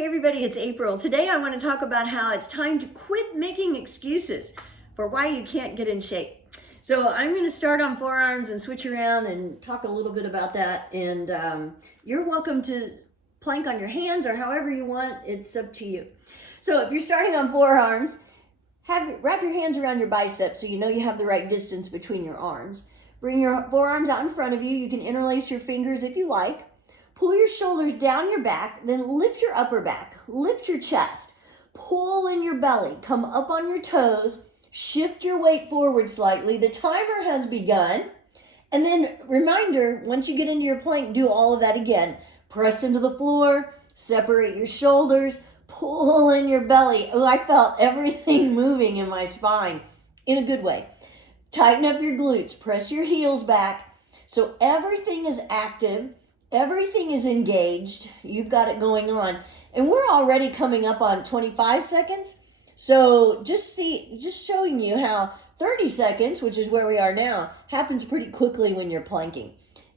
Hey everybody, it's April. Today I want to talk about how it's time to quit making excuses for why you can't get in shape. So I'm going to start on forearms and switch around and talk a little bit about that. And you're welcome to plank on your hands or however you want. It's up to you. So if you're starting on forearms, wrap your hands around your biceps so you know you have the right distance between your arms. Bring your forearms out in front of you. You can interlace your fingers if you like. Pull your shoulders down your back, then lift your upper back, lift your chest, pull in your belly, come up on your toes, shift your weight forward slightly. The timer has begun. And then reminder, once you get into your plank, do all of that again. Press into the floor, separate your shoulders, pull in your belly. Oh, I felt everything moving in my spine in a good way. Tighten up your glutes, press your heels back. So everything is active. Everything is engaged. You've got it going on. And we're already coming up on 25 seconds. So just showing you how 30 seconds, which is where we are now, happens pretty quickly when you're planking.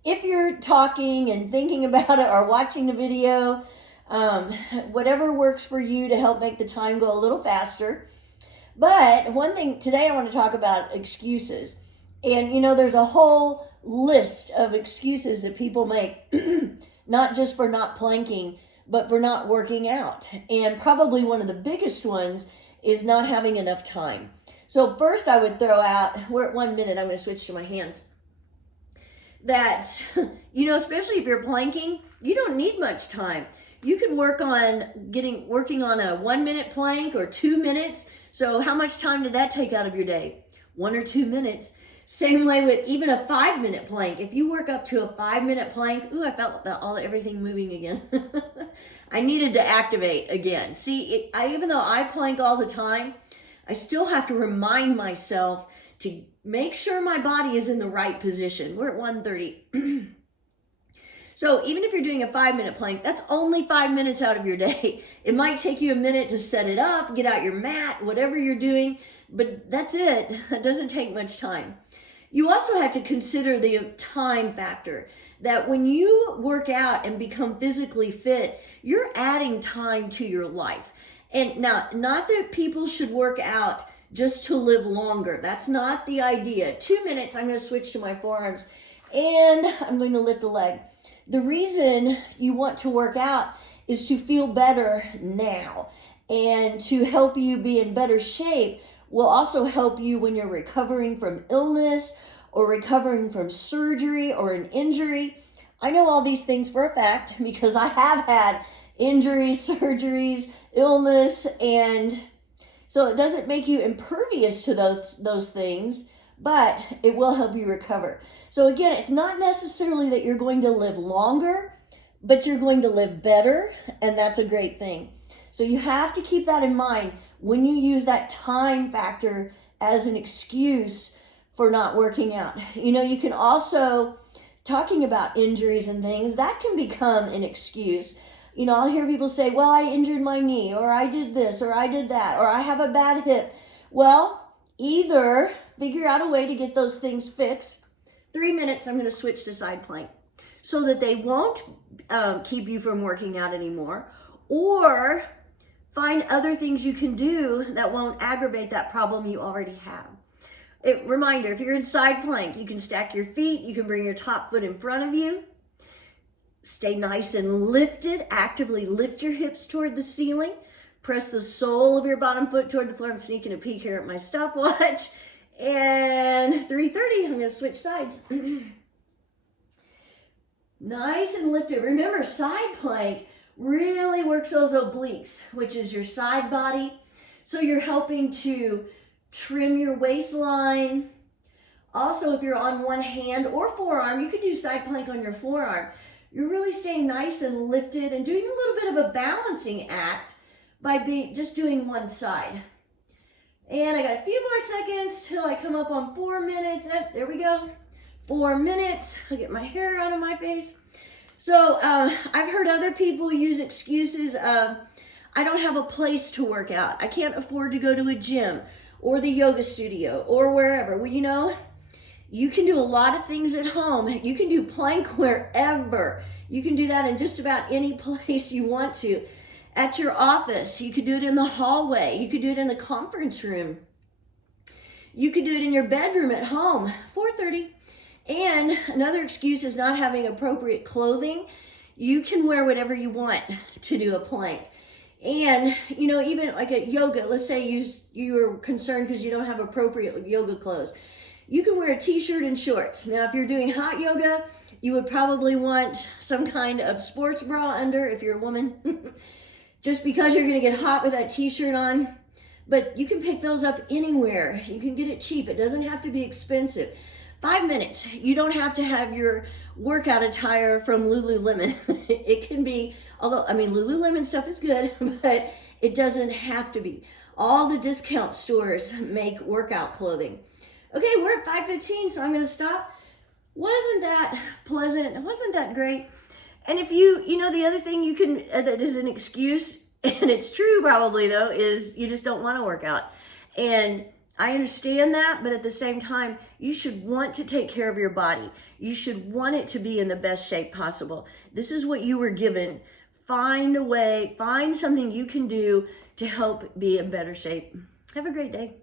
If you're talking and thinking about it or watching the video, whatever works for you to help make the time go a little faster. But one thing today I want to talk about excuses. And you know, there's a whole list of excuses that people make, not just for not planking, but for not working out. And probably one of the biggest ones is not having enough time. So first I would throw out, we're at 1 minute, I'm going to switch to my hands, that, you know, especially if you're planking, you don't need much time. You can working on a 1 minute plank or 2 minutes. So how much time did that take out of your day? 1 or 2 minutes. Same way with even a 5 minute plank. If you work up to a 5 minute plank, ooh, I felt everything moving again. I needed to activate again. See, even though I plank all the time, I still have to remind myself to make sure my body is in the right position. We're at 1:30. So even if you're doing a 5 minute plank, that's only 5 minutes out of your day. It might take you a minute to set it up, get out your mat, whatever you're doing, but that's it. That doesn't take much time. You also have to consider the time factor, that when you work out and become physically fit, you're adding time to your life. And now, not that people should work out just to live longer. That's not the idea. 2 minutes, I'm going to switch to my forearms, and I'm going to lift a leg. The reason you want to work out is to feel better now, and to help you be in better shape will also help you when you're recovering from illness or recovering from surgery or an injury. I know all these things for a fact because I have had injuries, surgeries, illness, and so it doesn't make you impervious to those things, but it will help you recover. So again, it's not necessarily that you're going to live longer, but you're going to live better, and that's a great thing. So you have to keep that in mind when you use that time factor as an excuse for not working out. You know, you can also, talking about injuries and things, that can become an excuse. You know, I'll hear people say, well, I injured my knee, or I did this, or I did that, or I have a bad hip. Well, either figure out a way to get those things fixed. 3 minutes, I'm going to switch to side plank so that they won't keep you from working out anymore, or find other things you can do that won't aggravate that problem you already have. Reminder, if you're in side plank, you can stack your feet, you can bring your top foot in front of you. Stay nice and lifted, actively lift your hips toward the ceiling. Press the sole of your bottom foot toward the floor. I'm sneaking a peek here at my stopwatch. And 3:30, I'm going to switch sides. Nice and lifted. Remember, side plank really works those obliques, which is your side body. So you're helping to trim your waistline. Also, if you're on one hand or forearm, you could do side plank on your forearm. You're really staying nice and lifted and doing a little bit of a balancing act by just doing one side. And I got a few more seconds till I come up on 4 minutes. There we go. 4 minutes. I'll get my hair out of my face. So I've heard other people use excuses of, I don't have a place to work out. I can't afford to go to a gym or the yoga studio or wherever. Well, you know, you can do a lot of things at home. You can do plank wherever. You can do that in just about any place you want to. at your office. You could do it in the hallway. You could do it in the conference room. You could do it in your bedroom at home, 4:30. And another excuse is not having appropriate clothing. You can wear whatever you want to do a plank. And, you know, even like at yoga, let's say you're concerned because you don't have appropriate yoga clothes. You can wear a t-shirt and shorts. Now, if you're doing hot yoga, you would probably want some kind of sports bra under if you're a woman, just because you're going to get hot with that t-shirt on. But you can pick those up anywhere. You can get it cheap. It doesn't have to be expensive. 5 minutes. You don't have to have your workout attire from Lululemon. It can be, although, I mean, Lululemon stuff is good, but it doesn't have to be. All the discount stores make workout clothing. Okay, we're at 5:15, so I'm going to stop. Wasn't that pleasant? Wasn't that great? And if you know, the other thing you can, that is an excuse, and it's true probably though, is you just don't want to work out. And I understand that, but at the same time, you should want to take care of your body. You should want it to be in the best shape possible. This is what you were given. Find a way, find something you can do to help be in better shape. Have a great day.